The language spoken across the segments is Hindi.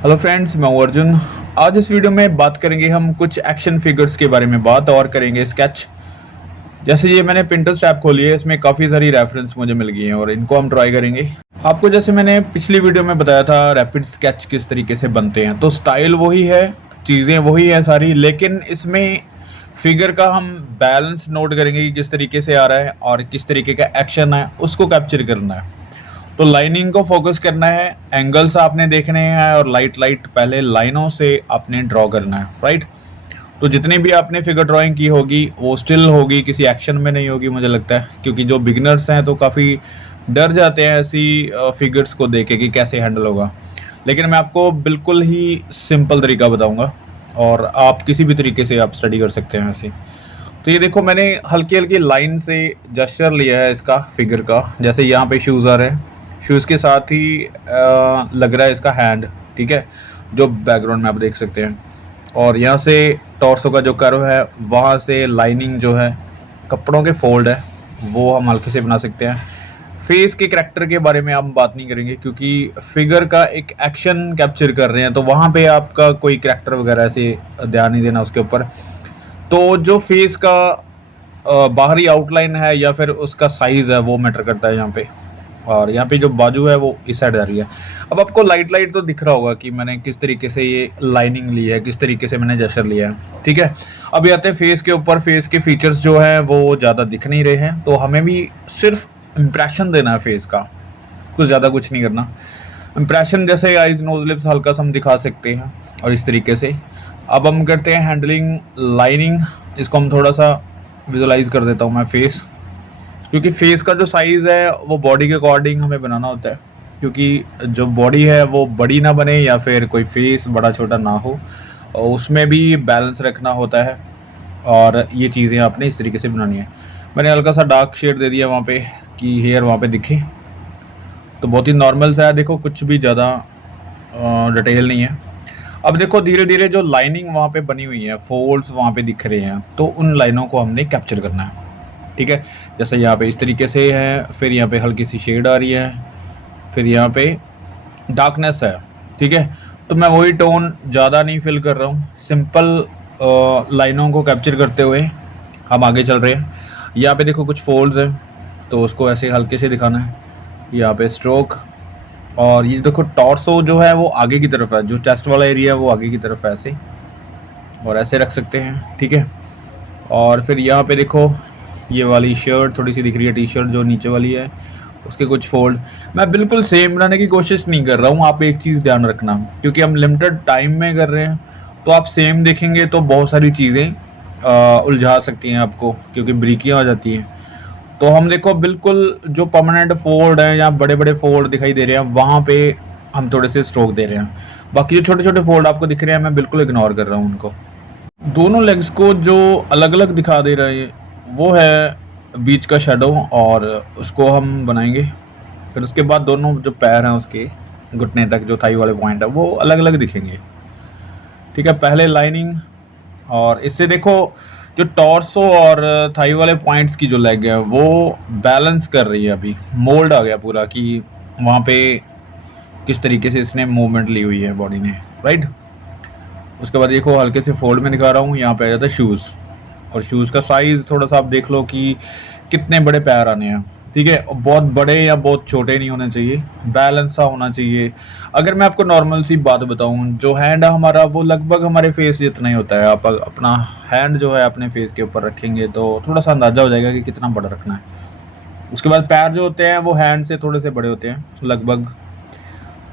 हेलो फ्रेंड्स, मैं हूं अर्जुन। आज इस वीडियो में बात करेंगे हम कुछ एक्शन फिगर्स के बारे में बात और करेंगे स्केच। जैसे ये मैंने पिंटरेस्ट ऐप खोली है, इसमें काफ़ी सारी रेफरेंस मुझे मिल गई हैं और इनको हम ट्राई करेंगे। आपको जैसे मैंने पिछली वीडियो में बताया था रैपिड स्केच किस तरीके से बनते हैं, तो स्टाइल वही है, चीज़ें वही हैं सारी, लेकिन इसमें फिगर का हम बैलेंस नोट करेंगे कि किस तरीके से आ रहा है और किस तरीके का एक्शन है उसको कैप्चर करना है। तो लाइनिंग को फोकस करना है, एंगल्स आपने देखने हैं और लाइट पहले लाइनों से आपने ड्रॉ करना है, राइट। तो जितनी भी आपने फिगर ड्राइंग की होगी वो स्टिल होगी, किसी एक्शन में नहीं होगी मुझे लगता है, क्योंकि जो बिगिनर्स हैं तो काफ़ी डर जाते हैं ऐसी फिगर्स को देख के कि कैसे हैंडल होगा। लेकिन मैं आपको बिल्कुल ही सिंपल तरीका बताऊंगा और आप किसी भी तरीके से आप स्टडी कर सकते हैं ऐसे। तो ये देखो, मैंने हल्की हल्की लाइन से जेस्चर लिया है इसका फिगर का। जैसे यहाँ पे शूज़ आ रहे हैं, शूज़ के साथ ही लग रहा है इसका हैंड, ठीक है, जो बैकग्राउंड में आप देख सकते हैं। और यहाँ से टॉर्सो का जो कर्व है, वहाँ से लाइनिंग जो है, कपड़ों के फोल्ड है, वो हम हल्के से बना सकते हैं। फेस के करैक्टर के बारे में हम बात नहीं करेंगे, क्योंकि फिगर का एक एक्शन कैप्चर कर रहे हैं, तो वहाँ पे आपका कोई करैक्टर वगैरह से ध्यान नहीं देना उसके ऊपर। तो जो फेस का बाहरी आउटलाइन है या फिर उसका साइज़ है वो मैटर करता है यहाँ पे। और यहाँ पे जो बाजू है वो इस साइड आ रही है। अब आपको लाइट तो दिख रहा होगा कि मैंने किस तरीके से ये लाइनिंग ली है, किस तरीके से मैंने जेस्चर लिया है, ठीक है। अभी आते हैं फेस के ऊपर। फेस के फीचर्स जो हैं वो ज़्यादा दिख नहीं रहे हैं, तो हमें भी सिर्फ इम्प्रेशन देना है फेस का, कुछ ज़्यादा कुछ नहीं करना। इम्प्रेशन जैसे आइज नोज लिप्स हल्का सा हम दिखा सकते हैं और इस तरीके से। अब हम करते हैं हैंडलिंग लाइनिंग। इसको हम थोड़ा सा विजुलाइज कर देता हूँ मैं फेस, क्योंकि फेस का जो साइज़ है वो बॉडी के अकॉर्डिंग हमें बनाना होता है, क्योंकि जो बॉडी है वो बड़ी ना बने या फिर कोई फेस बड़ा छोटा ना हो, और उसमें भी बैलेंस रखना होता है। और ये चीज़ें आपने इस तरीके से बनानी है। मैंने हल्का सा डार्क शेड दे दिया वहाँ पे कि हेयर वहाँ पे दिखे, तो बहुत ही नॉर्मल सा है। देखो, कुछ भी ज़्यादा डिटेल नहीं है। अब देखो, धीरे धीरे जो लाइनिंग वहाँ पे बनी हुई है, फोल्ड्स वहाँ पे दिख रहे हैं, तो उन लाइनों को हमने कैप्चर करना है, ठीक है। जैसे यहाँ पे इस तरीके से है, फिर यहाँ पे हल्की सी शेड आ रही है, फिर यहाँ पे डार्कनेस है, ठीक है। तो मैं वही टोन ज़्यादा नहीं फिल कर रहा हूँ, सिंपल लाइनों को कैप्चर करते हुए हम आगे चल रहे हैं। यहाँ पे देखो कुछ फोल्ड्स हैं, तो उसको ऐसे हल्के से दिखाना है। यहाँ पे स्ट्रोक, और ये देखो टॉर्सो जो है वो आगे की तरफ है, जो चेस्ट वाला एरिया है वो आगे की तरफ है, ऐसे और ऐसे रख सकते हैं, ठीक है। और फिर यहाँ पे देखो ये वाली शर्ट थोड़ी सी दिख रही है, टी शर्ट जो नीचे वाली है, उसके कुछ फोल्ड। मैं बिल्कुल सेम बनाने की कोशिश नहीं कर रहा हूँ, आप एक चीज़ ध्यान रखना, क्योंकि हम लिमिटेड टाइम में कर रहे हैं, तो आप सेम देखेंगे तो बहुत सारी चीज़ें उलझा सकती हैं आपको, क्योंकि ब्रीकियाँ आ जाती हैं। तो हम देखो बिल्कुल जो परमानेंट फोल्ड है या बड़े बड़े फोल्ड दिखाई दे रहे हैं, वहाँ पे हम थोड़े से स्ट्रोक दे रहे हैं। बाकी जो छोटे छोटे फोल्ड आपको दिख रहे हैं, मैं बिल्कुल इग्नोर कर रहा हूँ उनको। दोनों लेग्स को जो अलग अलग दिखा दे रहे हैं वो है बीच का शेडो, और उसको हम बनाएंगे। फिर उसके बाद दोनों जो पैर हैं उसके घुटने तक जो थाई वाले पॉइंट है वो अलग अलग दिखेंगे, ठीक है। पहले लाइनिंग, और इससे देखो जो टॉर्सो और थाई वाले पॉइंट्स की जो लेग है वो बैलेंस कर रही है। अभी मोल्ड आ गया पूरा कि वहाँ पे किस तरीके से इसने मूवमेंट ली हुई है बॉडी ने, राइट। उसके बाद देखो हल्के से फोल्ड में दिखा रहा हूँ, यहाँ पे आ जाता है शूज़, और शूज़ का साइज़ थोड़ा सा आप देख लो कि कितने बड़े पैर आने हैं, ठीक है। बहुत बड़े या बहुत छोटे नहीं होने चाहिए, बैलेंस सा होना चाहिए। अगर मैं आपको नॉर्मल सी बात बताऊं, जो हैंड है हमारा वो लगभग हमारे फेस जितना ही होता है। आप अपना हैंड जो है अपने फेस के ऊपर रखेंगे तो थोड़ा सा अंदाज़ा हो जाएगा कि कितना बड़ा रखना है। उसके बाद पैर जो होते हैं वो हैंड से थोड़े से बड़े होते हैं लगभग,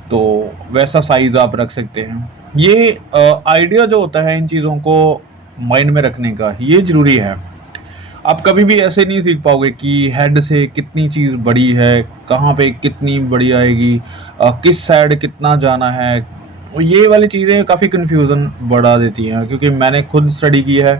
तो वैसा साइज़ आप रख सकते हैं। ये आइडिया जो होता है इन चीज़ों को माइंड में रखने का, ये ज़रूरी है। आप कभी भी ऐसे नहीं सीख पाओगे कि हेड से कितनी चीज़ बड़ी है, कहाँ पे कितनी बड़ी आएगी, किस साइड कितना जाना है। और ये वाली चीज़ें काफ़ी कन्फ्यूज़न बढ़ा देती हैं, क्योंकि मैंने खुद स्टडी की है,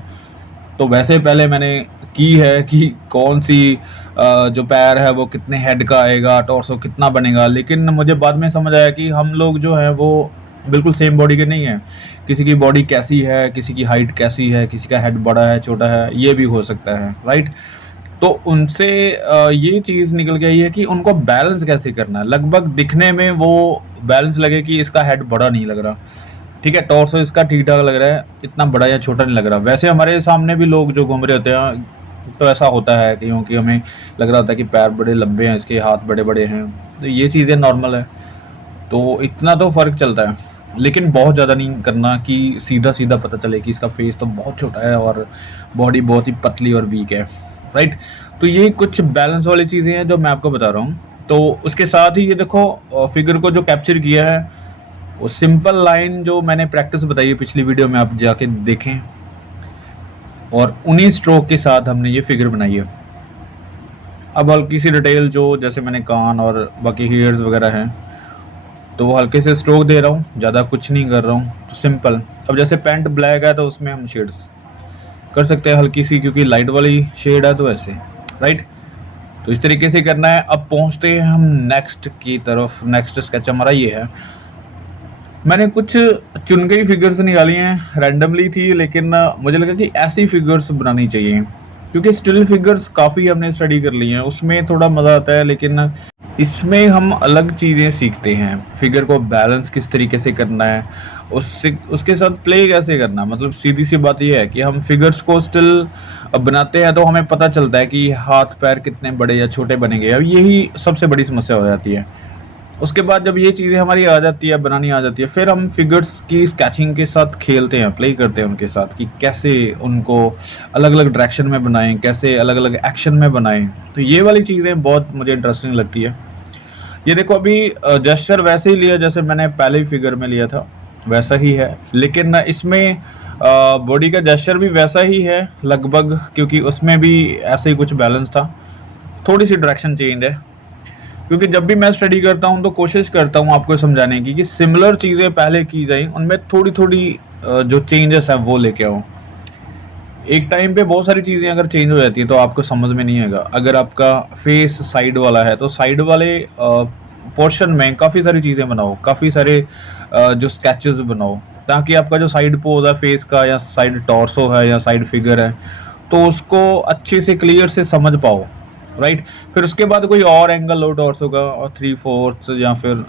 तो वैसे पहले मैंने की है कि कौन सी जो पैर है वो कितने हेड का आएगा, टॉर्सो कितना बनेगा। लेकिन मुझे बाद में समझ आया कि हम लोग जो है वो बिल्कुल सेम बॉडी के नहीं हैं। किसी की बॉडी कैसी है, किसी की हाइट कैसी है, किसी का हेड बड़ा है छोटा है, ये भी हो सकता है, राइट। तो उनसे ये चीज़ निकल के आई है कि उनको बैलेंस कैसे करना है। लगभग दिखने में वो बैलेंस लगे कि इसका हेड बड़ा नहीं लग रहा, ठीक है, टॉर्सो इसका ठीक-ठाक लग रहा है, इतना बड़ा या छोटा नहीं लग रहा। वैसे हमारे सामने भी लोग जो घूम रहे होते हैं, तो ऐसा होता है क्योंकि हमें लग रहा होता है कि पैर बड़े लंबे हैं, इसके हाथ बड़े-बड़े हैं, तो ये चीज़ें नॉर्मल है। तो इतना तो फ़र्क चलता है, लेकिन बहुत ज़्यादा नहीं करना कि सीधा-सीधा पता चले कि इसका फेस तो बहुत छोटा है और बॉडी बहुत ही पतली और वीक है, राइट? तो ये कुछ बैलेंस वाली चीज़ें हैं जो मैं आपको बता रहा हूँ। तो उसके साथ ही ये देखो फिगर को जो कैप्चर किया है, वो सिंपल लाइन जो मैंने प्रैक्टिस बताई है पिछली वीडियो में, आप जाके देखें, और उन्हीं स्ट्रोक के साथ हमने ये फिगर बनाई है। अब हल्की सी डिटेल जो जैसे मैंने कान और बाकी हेयर्स वगैरह हैं, तो वो हल्के से स्ट्रोक दे रहा हूँ, ज़्यादा कुछ नहीं कर रहा हूँ, तो सिंपल। अब जैसे पैंट ब्लैक है तो उसमें हम शेड्स कर सकते हैं हल्की सी, क्योंकि लाइट वाली शेड है तो ऐसे, राइट? तो इस तरीके से करना है। अब पहुँचते हैं हम नेक्स्ट की तरफ। नेक्स्ट स्केच हमारा ये है। मैंने कुछ चुन के ही फिगर्स निकाली हैं, रैंडमली थी, लेकिन मुझे लगा कि ऐसी फिगर्स बनानी चाहिए, क्योंकि स्टिल फिगर्स काफ़ी हमने स्टडी कर ली हैं, उसमें थोड़ा मज़ा आता है, लेकिन इसमें हम अलग चीज़ें सीखते हैं। फिगर को बैलेंस किस तरीके से करना है, उससे उसके साथ प्ले कैसे करना। मतलब सीधी सी बात ये है कि हम फिगर्स को स्टिल बनाते हैं तो हमें पता चलता है कि हाथ पैर कितने बड़े या छोटे बनेंगे। अब यही सबसे बड़ी समस्या हो जाती है। उसके बाद जब ये चीज़ें हमारी आ जाती है, बनानी आ जाती है, फिर हम फिगर्स की स्केचिंग के साथ खेलते हैं, प्ले करते हैं उनके साथ कि कैसे उनको अलग-अलग डायरेक्शन में बनाएँ, कैसे अलग-अलग एक्शन में बनाएँ। तो ये वाली चीज़ें बहुत मुझे इंटरेस्टिंग लगती है। ये देखो अभी जेस्चर वैसे ही लिया जैसे मैंने पहले ही फिगर में लिया था, वैसा ही है, लेकिन इसमें बॉडी का जेस्चर भी वैसा ही है लगभग, क्योंकि उसमें भी ऐसे ही कुछ बैलेंस था। थोड़ी सी डायरेक्शन चेंज है, क्योंकि जब भी मैं स्टडी करता हूँ तो कोशिश करता हूँ आपको समझाने की कि सिमिलर चीज़ें पहले की जाएँ, उनमें थोड़ी-थोड़ी जो चेंजेस हैं वो लेके आओ। एक टाइम पे बहुत सारी चीज़ें अगर चेंज हो जाती हैं तो आपको समझ में नहीं आएगा। अगर आपका फेस साइड वाला है तो साइड वाले पोर्शन में काफ़ी सारी चीज़ें बनाओ, काफ़ी सारे जो स्केचेस बनाओ, ताकि आपका जो साइड पोज़ है फेस का, या साइड टॉर्सो है, या साइड फिगर है, तो उसको अच्छे से क्लियर से समझ पाओ, राइट? फिर उसके बाद कोई और एंगल लो टॉर्सो का, और 3/4 या फिर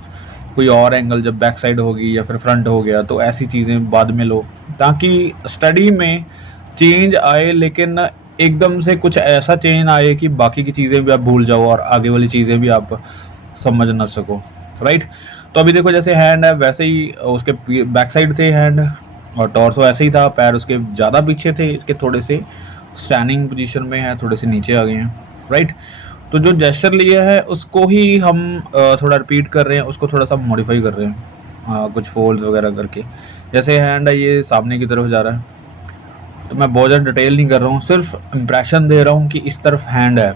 कोई और एंगल जब बैक साइड होगी या फिर फ्रंट हो गया, तो ऐसी चीज़ें बाद में लो, ताकि स्टडी में चेंज आए, लेकिन एकदम से कुछ ऐसा चेंज आए कि बाकी की चीज़ें भी आप भूल जाओ और आगे वाली चीज़ें भी आप समझ ना सको, राइट? तो अभी देखो जैसे हैंड है वैसे ही उसके बैक साइड थे हैंड, और टॉर्सो ऐसे ही था, पैर उसके ज़्यादा पीछे थे, इसके थोड़े से स्टैंडिंग पोजीशन में है, थोड़े से नीचे आ गए हैं, राइट? तो जो जेस्चर लिया है उसको ही हम थोड़ा रिपीट कर रहे हैं, उसको थोड़ा सा मॉडिफाई कर रहे हैं, कुछ फोल्ड्स वगैरह करके। जैसे हैंड है ये सामने की तरफ जा रहा है, तो मैं बहुत ज़्यादा डिटेल नहीं कर रहा हूँ, सिर्फ इम्प्रेशन दे रहा हूँ कि इस तरफ हैंड है,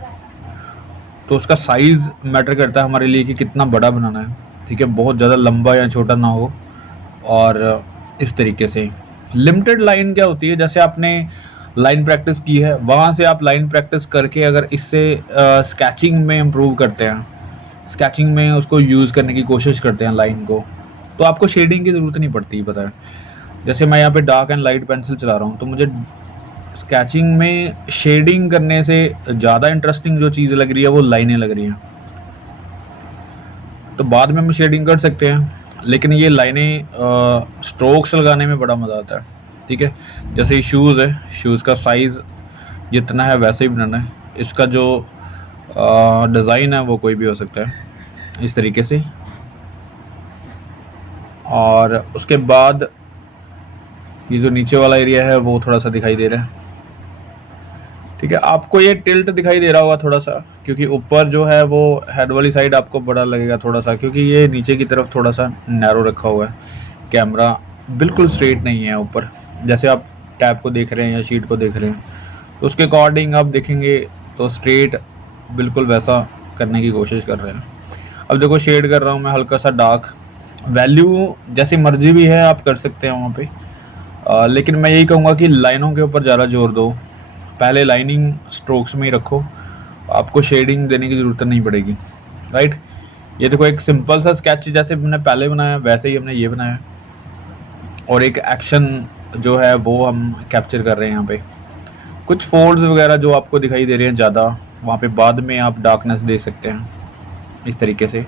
तो उसका साइज़ मैटर करता है हमारे लिए कि कितना बड़ा बनाना है, ठीक है? बहुत ज़्यादा लंबा या छोटा ना हो। और इस तरीके से लिमिटेड लाइन क्या होती है, जैसे आपने लाइन प्रैक्टिस की है, वहाँ से आप लाइन प्रैक्टिस करके अगर इससे स्केचिंग में इम्प्रूव करते हैं, स्केचिंग में उसको यूज़ करने की कोशिश करते हैं लाइन को, तो आपको शेडिंग की ज़रूरत नहीं पड़ती, पता है? जैसे मैं यहाँ पे डार्क एंड लाइट पेंसिल चला रहा हूँ, तो मुझे स्केचिंग में शेडिंग करने से ज़्यादा इंटरेस्टिंग जो चीज़ लग रही है वो लाइनें लग रही हैं। तो बाद में हम शेडिंग कर सकते हैं, लेकिन ये लाइनें स्ट्रोक्स लगाने में बड़ा मज़ा आता है, ठीक है? जैसे ये शूज़ है, शूज़ का साइज़ जितना है वैसे ही बनाना है। इसका जो डिज़ाइन है वो कोई भी हो सकता है, इस तरीके से। और उसके बाद ये जो नीचे वाला एरिया है वो थोड़ा सा दिखाई दे रहा है, ठीक है? आपको ये टिल्ट दिखाई दे रहा होगा थोड़ा सा, क्योंकि ऊपर जो है वो हेड वाली साइड आपको बड़ा लगेगा थोड़ा सा, क्योंकि ये नीचे की तरफ थोड़ा सा नैरो रखा हुआ है। कैमरा बिल्कुल स्ट्रेट नहीं है ऊपर, जैसे आप टैब को देख रहे हैं या शीट को देख रहे हैं, तो उसके अकॉर्डिंग आप देखेंगे तो स्ट्रेट बिल्कुल वैसा करने की कोशिश कर रहे हैं। अब देखो शेड कर रहा हूँ मैं हल्का सा डार्क, वैल्यू जैसी मर्जी भी है आप कर सकते हैं वहाँ पे, लेकिन मैं यही कहूँगा कि लाइनों के ऊपर ज़्यादा जोर दो, पहले लाइनिंग स्ट्रोक्स में ही रखो, आपको शेडिंग देने की ज़रूरत नहीं पड़ेगी, राइट? ये देखो एक सिंपल सा स्केच जैसे मैंने पहले बनाया वैसे ही हमने ये बनाया, और एक एक्शन जो है वो हम कैप्चर कर रहे हैं यहाँ पे। कुछ फोल्ड्स वगैरह जो आपको दिखाई दे रहे हैं ज़्यादा, वहाँ पे बाद में आप डार्कनेस दे सकते हैं इस तरीके से।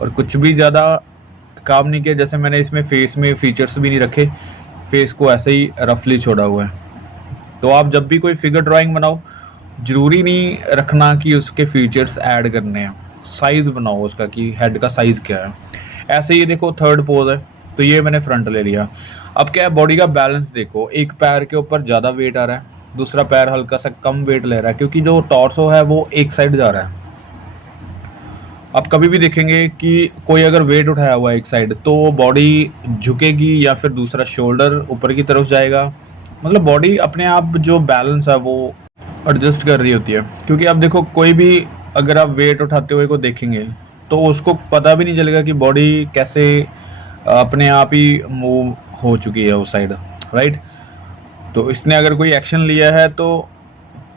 और कुछ भी ज़्यादा काम नहीं किया, जैसे मैंने इसमें फेस में फीचर्स भी नहीं रखे, फेस को ऐसे ही रफली छोड़ा हुआ है। तो आप जब भी कोई फिगर ड्राइंग बनाओ, ज़रूरी नहीं रखना कि उसके फीचर्स ऐड करने हैं, साइज़ बनाओ उसका कि हेड का साइज़ क्या है। ऐसे ये देखो थर्ड पोज है, तो ये मैंने फ्रंट ले लिया। अब क्या है, बॉडी का बैलेंस देखो, एक पैर के ऊपर ज़्यादा वेट आ रहा है, दूसरा पैर हल्का सा कम वेट ले रहा है, क्योंकि जो टॉर्सो है वो एक साइड जा रहा है। आप कभी भी देखेंगे कि कोई अगर वेट उठाया हुआ है एक साइड, तो बॉडी झुकेगी या फिर दूसरा शोल्डर ऊपर की तरफ जाएगा। मतलब बॉडी अपने आप जो बैलेंस है वो एडजस्ट कर रही होती है। क्योंकि आप देखो, कोई भी अगर आप वेट उठाते हुए को देखेंगे तो उसको पता भी नहीं चलेगा कि बॉडी कैसे अपने आप ही मूव हो चुकी है उस साइड, राइट। तो इसने अगर कोई एक्शन लिया है तो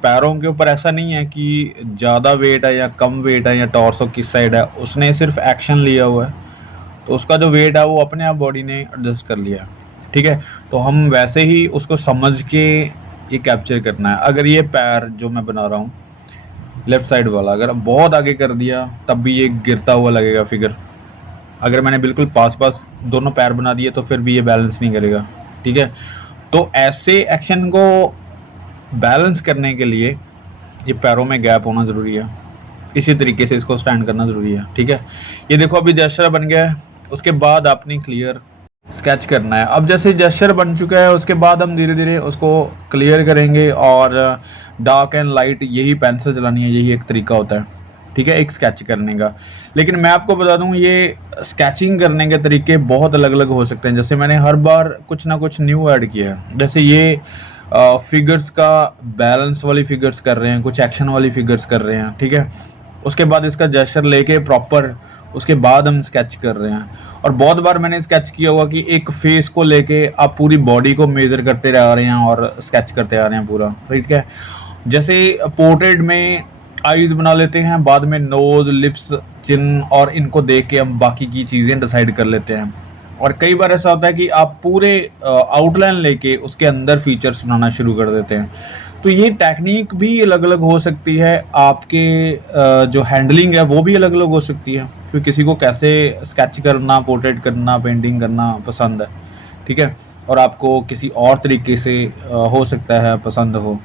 पैरों के ऊपर ऐसा नहीं है कि ज़्यादा वेट है या कम वेट है या टॉर्सो किस साइड है, उसने सिर्फ एक्शन लिया हुआ है, तो उसका जो वेट है वो अपने आप बॉडी ने एडजस्ट कर लिया, ठीक है। तो हम वैसे ही उसको समझ के ये कैप्चर करना है। अगर ये पैर जो मैं बना रहा हूँ लेफ़्ट साइड वाला अगर बहुत आगे कर दिया तब भी ये गिरता हुआ लगेगा फिगर। अगर मैंने बिल्कुल पास पास दोनों पैर बना दिए तो फिर भी ये बैलेंस नहीं करेगा, ठीक है। तो ऐसे एक्शन को बैलेंस करने के लिए ये पैरों में गैप होना ज़रूरी है, इसी तरीके से इसको स्टैंड करना ज़रूरी है, ठीक है। ये देखो अभी जेस्चर बन गया है, उसके बाद आपने क्लियर स्केच करना है। अब जैसे जेस्चर बन चुका है उसके बाद हम धीरे धीरे उसको क्लियर करेंगे, और डार्क एंड लाइट यही पेंसिल चलानी है, यही एक तरीका होता है, ठीक है, एक स्केच करने का। लेकिन मैं आपको बता दूं, ये स्केचिंग करने के तरीके बहुत अलग अलग हो सकते हैं। जैसे मैंने हर बार कुछ ना कुछ न्यू ऐड किया है। जैसे ये फिगर्स का बैलेंस वाली फिगर्स कर रहे हैं, कुछ एक्शन वाली फिगर्स कर रहे हैं, ठीक है। उसके बाद इसका जेस्चर लेके प्रॉपर उसके बाद हम स्केच कर रहे हैं। और बहुत बार मैंने स्केच किया हुआ कि एक फेस को लेके आप पूरी बॉडी को मेजर करते आ रहे हैं और स्केच करते आ रहे हैं पूरा, ठीक है। जैसे पोर्ट्रेट में आईज बना लेते हैं, बाद में नोज, लिप्स, चिन, और इनको देख के हम बाकी की चीज़ें डिसाइड कर लेते हैं। और कई बार ऐसा होता है कि आप पूरे आउटलाइन लेके उसके अंदर फीचर्स बनाना शुरू कर देते हैं। तो ये टेक्निक भी अलग अलग हो सकती है, आपके जो हैंडलिंग है वो भी अलग अलग हो सकती है, क्योंकि किसी को कैसे स्केच करना, पोर्ट्रेट करना, पेंटिंग करना पसंद है, ठीक है। और आपको किसी और तरीके से हो सकता है पसंद हो।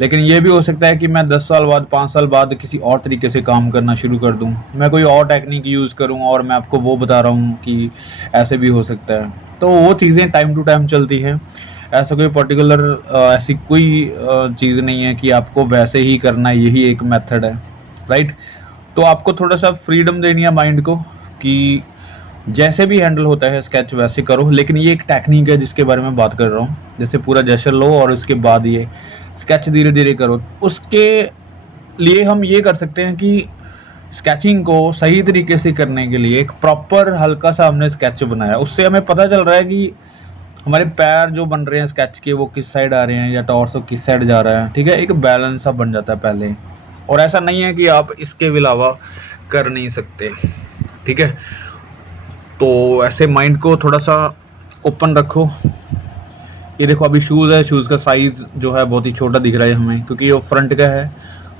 लेकिन ये भी हो सकता है कि मैं 10 साल बाद, 5 साल बाद किसी और तरीके से काम करना शुरू कर दूं, मैं कोई और टेक्निक यूज़ करूं और मैं आपको वो बता रहा हूं कि ऐसे भी हो सकता है। तो वो चीज़ें टाइम टू टाइम चलती हैं। ऐसा कोई पर्टिकुलर ऐसी कोई चीज़ नहीं है कि आपको वैसे ही करना है, यही एक मेथड है, राइट। तो आपको थोड़ा सा फ्रीडम देनी है माइंड को कि जैसे भी हैंडल होता है स्केच वैसे करो। लेकिन ये एक टेक्निक है जिसके बारे में बात कर रहा हूँ। जैसे पूरा जेस्चर लो और उसके बाद ये स्केच धीरे धीरे करो। उसके लिए हम ये कर सकते हैं कि स्केचिंग को सही तरीके से करने के लिए एक प्रॉपर हल्का सा हमने स्केच बनाया, उससे हमें पता चल रहा है कि हमारे पैर जो बन रहे हैं स्केच के वो किस साइड आ रहे हैं या टॉर्सो किस साइड जा रहा है, ठीक है। एक बैलेंस सा बन जाता है पहले, और ऐसा नहीं है कि आप इसके अलावा कर नहीं सकते, ठीक है। तो ऐसे माइंड को थोड़ा सा ओपन रखो। ये देखो अभी शूज़ है, शूज़ का साइज़ जो है बहुत ही छोटा दिख रहा है हमें, क्योंकि वो फ्रंट का है।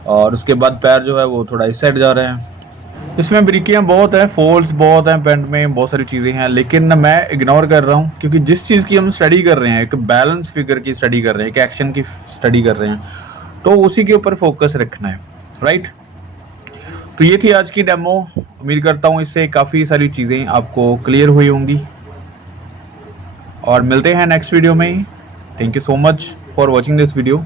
और उसके बाद पैर जो है वो थोड़ा इस साइड जा रहे हैं। इसमें बारीकियाँ बहुत हैं, फोल्ड्स बहुत हैं, पैंट में बहुत सारी चीज़ें हैं, लेकिन मैं इग्नोर कर रहा हूँ क्योंकि जिस चीज़ की हम स्टडी कर रहे हैं, एक बैलेंस फिगर की स्टडी कर रहे हैं, एक एक्शन की स्टडी कर रहे हैं, तो उसी के ऊपर फोकस रखना है, राइट। तो ये थी आज की डेमो। उम्मीद करता हूँ इससे काफ़ी सारी चीज़ें आपको क्लियर हुई होंगी, और मिलते हैं नेक्स्ट वीडियो में। Thank you so much for watching this video.